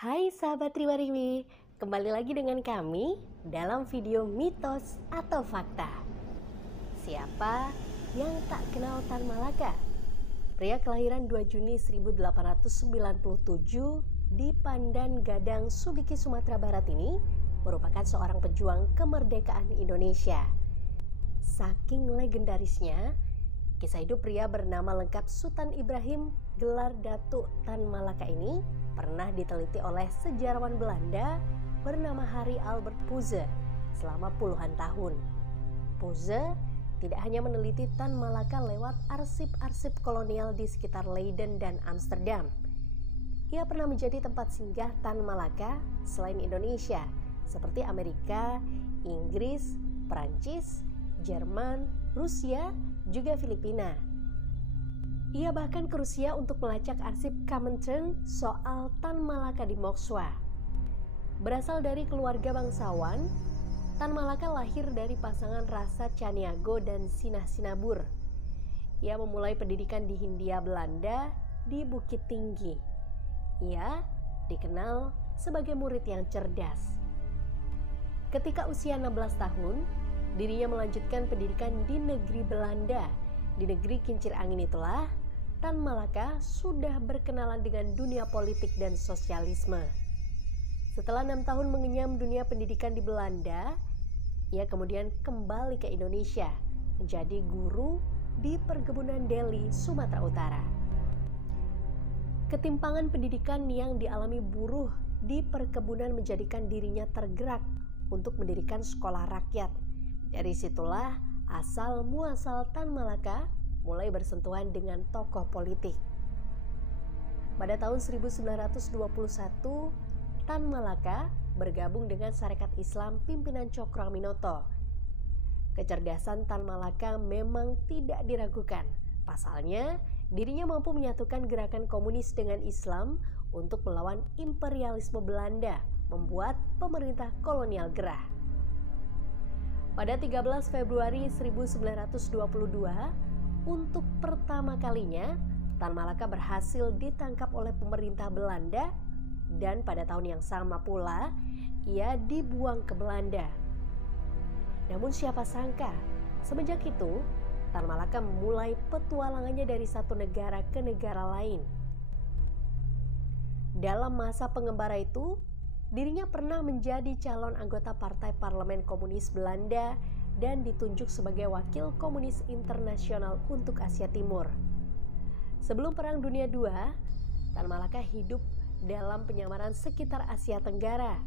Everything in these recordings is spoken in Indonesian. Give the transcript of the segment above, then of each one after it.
Hai sahabat Riwariwi, kembali lagi dengan kami dalam video mitos atau fakta. Siapa yang tak kenal Tan Malaka? Pria kelahiran 2 Juni 1897 di Pandan Gadang, Sugih, Sumatera Barat ini merupakan seorang pejuang kemerdekaan Indonesia. Saking legendarisnya, kisah hidup pria bernama lengkap Sutan Ibrahim gelar Datuk Tan Malaka ini pernah diteliti oleh sejarawan Belanda bernama Harry Albert Puze selama puluhan tahun. Puze tidak hanya meneliti Tan Malaka lewat arsip-arsip kolonial di sekitar Leiden dan Amsterdam. Ia pernah menjadi tempat singgah Tan Malaka selain Indonesia, seperti Amerika, Inggris, Perancis, Jerman, Rusia, juga Filipina. Ia bahkan ke Rusia untuk melacak arsip Komintern soal Tan Malaka di Moskwa. Berasal dari keluarga bangsawan, Tan Malaka lahir dari pasangan rasa Caniago dan Sinah Sinabur. Ia memulai pendidikan di Hindia Belanda di Bukit Tinggi. Ia dikenal sebagai murid yang cerdas. Ketika usia 16 tahun, dirinya melanjutkan pendidikan di negeri Belanda. Di negeri kincir angin itulah Tan Malaka sudah berkenalan dengan dunia politik dan sosialisme. Setelah 6 tahun mengenyam dunia pendidikan di Belanda, ia kemudian kembali ke Indonesia menjadi guru di perkebunan Deli, Sumatera Utara. Ketimpangan pendidikan yang dialami buruh di perkebunan menjadikan dirinya tergerak untuk mendirikan sekolah rakyat. Dari situlah asal muasal Tan Malaka mulai bersentuhan dengan tokoh politik. Pada tahun 1921, Tan Malaka bergabung dengan Sarekat Islam pimpinan Cokroaminoto. Kecerdasan Tan Malaka memang tidak diragukan. Pasalnya, dirinya mampu menyatukan gerakan komunis dengan Islam untuk melawan imperialisme Belanda, membuat pemerintah kolonial gerah. Pada 13 Februari 1922, untuk pertama kalinya, Tan Malaka berhasil ditangkap oleh pemerintah Belanda dan pada tahun yang sama pula, ia dibuang ke Belanda. Namun siapa sangka, semenjak itu, Tan Malaka memulai petualangannya dari satu negara ke negara lain. Dalam masa pengembara itu, dirinya pernah menjadi calon anggota Partai Parlemen Komunis Belanda dan ditunjuk sebagai wakil komunis internasional untuk Asia Timur. Sebelum Perang Dunia II, Tan Malaka hidup dalam penyamaran sekitar Asia Tenggara.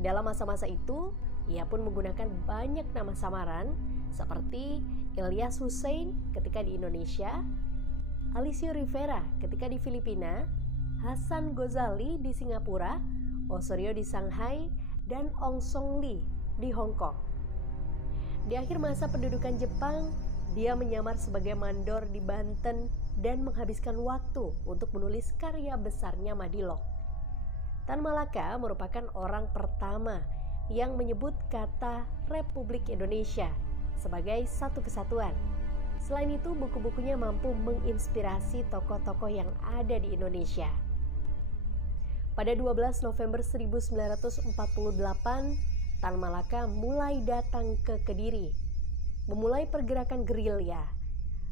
Dalam masa-masa itu, ia pun menggunakan banyak nama samaran seperti Ilyas Hussein ketika di Indonesia, Alisio Rivera ketika di Filipina, Hasan Ghazali di Singapura, Osorio di Shanghai, dan Ong Song Lee di Hong Kong. Di akhir masa pendudukan Jepang, dia menyamar sebagai mandor di Banten dan menghabiskan waktu untuk menulis karya besarnya Madilog. Tan Malaka merupakan orang pertama yang menyebut kata Republik Indonesia sebagai satu kesatuan. Selain itu, buku-bukunya mampu menginspirasi tokoh-tokoh yang ada di Indonesia. Pada 12 November 1948, Tan Malaka mulai datang ke Kediri, memulai pergerakan gerilya.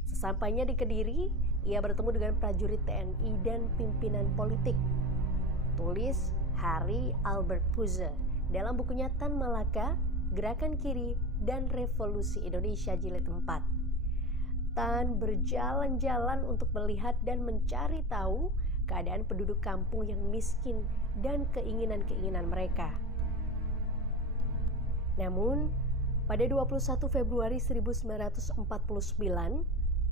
Sesampainya di Kediri, ia bertemu dengan prajurit TNI dan pimpinan politik. Tulis Harry Albert Puze dalam bukunya Tan Malaka, Gerakan Kiri dan Revolusi Indonesia Jilid 4. Tan berjalan-jalan untuk melihat dan mencari tahu keadaan penduduk kampung yang miskin dan keinginan-keinginan mereka. Namun, pada 21 Februari 1949,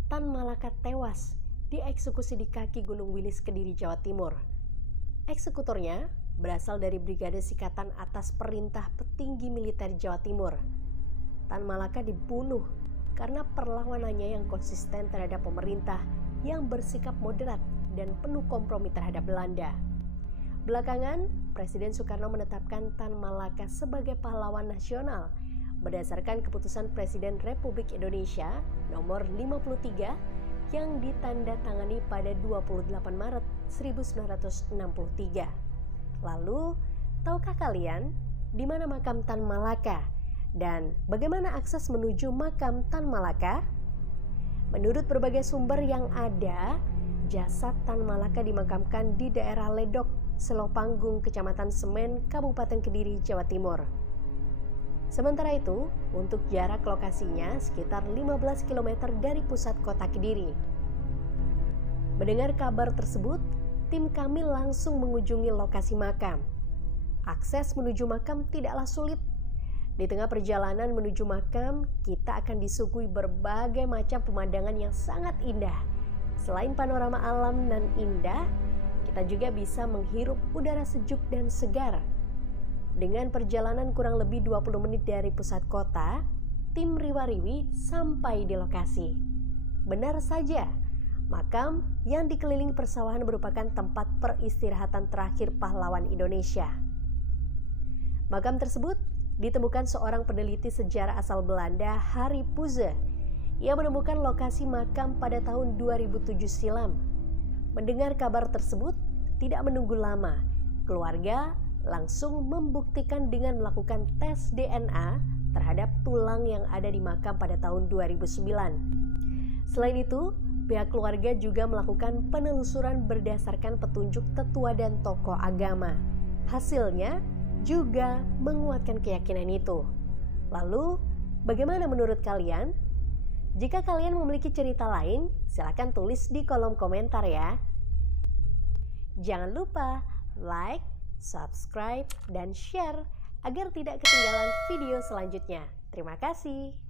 Tan Malaka tewas dieksekusi di kaki Gunung Wilis, Kediri, Jawa Timur. Eksekutornya berasal dari Brigade Sikatan atas perintah petinggi militer Jawa Timur. Tan Malaka dibunuh karena perlawanannya yang konsisten terhadap pemerintah yang bersikap moderat dan penuh kompromi terhadap Belanda. Belakangan, Presiden Soekarno menetapkan Tan Malaka sebagai pahlawan nasional berdasarkan keputusan Presiden Republik Indonesia nomor 53 yang ditandatangani pada 28 Maret 1963. Lalu, tahukah kalian di mana makam Tan Malaka dan bagaimana akses menuju makam Tan Malaka? Menurut berbagai sumber yang ada, jasad Tan Malaka dimakamkan di daerah Ledok, Selopanggung, Kecamatan Semen, Kabupaten Kediri, Jawa Timur. Sementara itu, untuk jarak lokasinya sekitar 15 km dari pusat kota Kediri. Mendengar kabar tersebut, tim kami langsung mengunjungi lokasi makam. Akses menuju makam tidaklah sulit. Di tengah perjalanan menuju makam, kita akan disuguhi berbagai macam pemandangan yang sangat indah. Selain panorama alam dan indah, kita juga bisa menghirup udara sejuk dan segar. Dengan perjalanan kurang lebih 20 menit dari pusat kota, tim Riwa-Riwi sampai di lokasi. Benar saja, makam yang dikelilingi persawahan merupakan tempat peristirahatan terakhir pahlawan Indonesia. Makam tersebut ditemukan seorang peneliti sejarah asal Belanda, Harry Puze. Ia menemukan lokasi makam pada tahun 2007 silam. Mendengar kabar tersebut, tidak menunggu lama, keluarga langsung membuktikan dengan melakukan tes DNA terhadap tulang yang ada di makam pada tahun 2009. Selain itu, pihak keluarga juga melakukan penelusuran berdasarkan petunjuk tetua dan tokoh agama. Hasilnya juga menguatkan keyakinan itu. Lalu, bagaimana menurut kalian? Jika kalian memiliki cerita lain, silakan tulis di kolom komentar ya. Jangan lupa like, subscribe, dan share agar tidak ketinggalan video selanjutnya. Terima kasih.